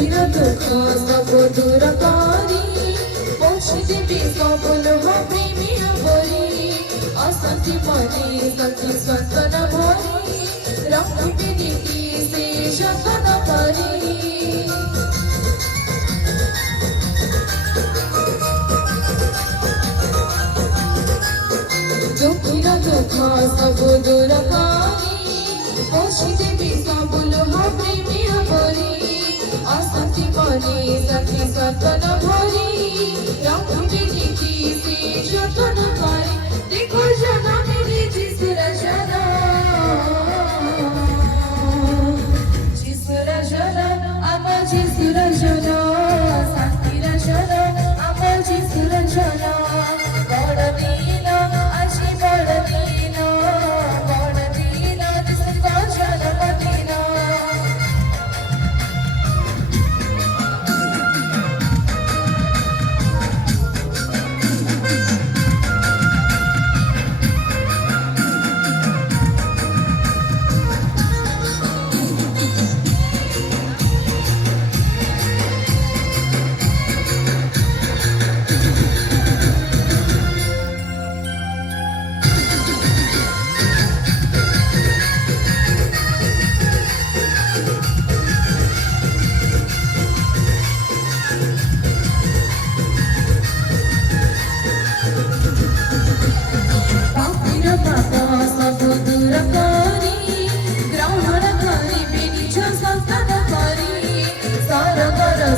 सब दूर करी पहुँची भी सबल हो प्रेमी भरी असंति मनी सखी स्वतन भरी रखी नीति से शतन करी दुखीर दुख सब दूर करी पहुँची भी सबल हो प्रेमी भरी असंति मनी सखी स्वतन भरी रखी नीति से शतन करी देखो जना मेरी जिसुर जना जिसुर जना आमा जिसुर जना शांतिर जना आमा जिसुर जना बड़ दिन আজি बड़ दिन जिसुर जन्मदिन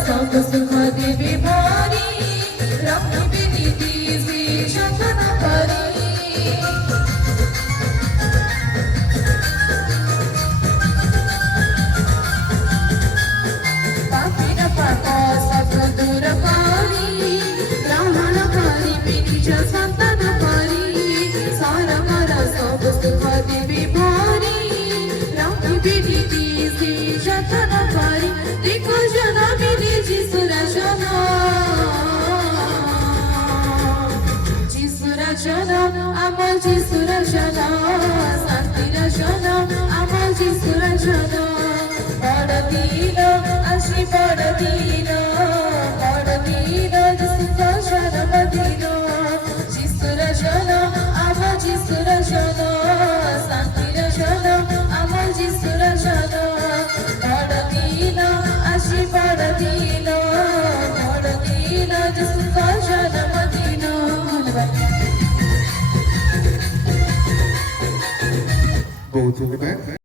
सब सुख देवी भारी रखी नीति से शतन करी पापी न पापा सब दूर करी ब्राह्मण करी बेटी संतन करी सारा मर सब सुख देवी भारी रखी नीति से शतन करी देखो जना मेरी जिसुर जना जिसुर जना आमा जिसुर जना शांतिर जना आमा जिसुर जना बड़ दिन আজি बड़ दिन जिसुर जन्मदिन जिसुर जना आमा जिसुर जना शांतिर जना आमा जिसुर जना बड़ दिन আজি बड़ दिन जिसुर जन्मदिन Go to the back.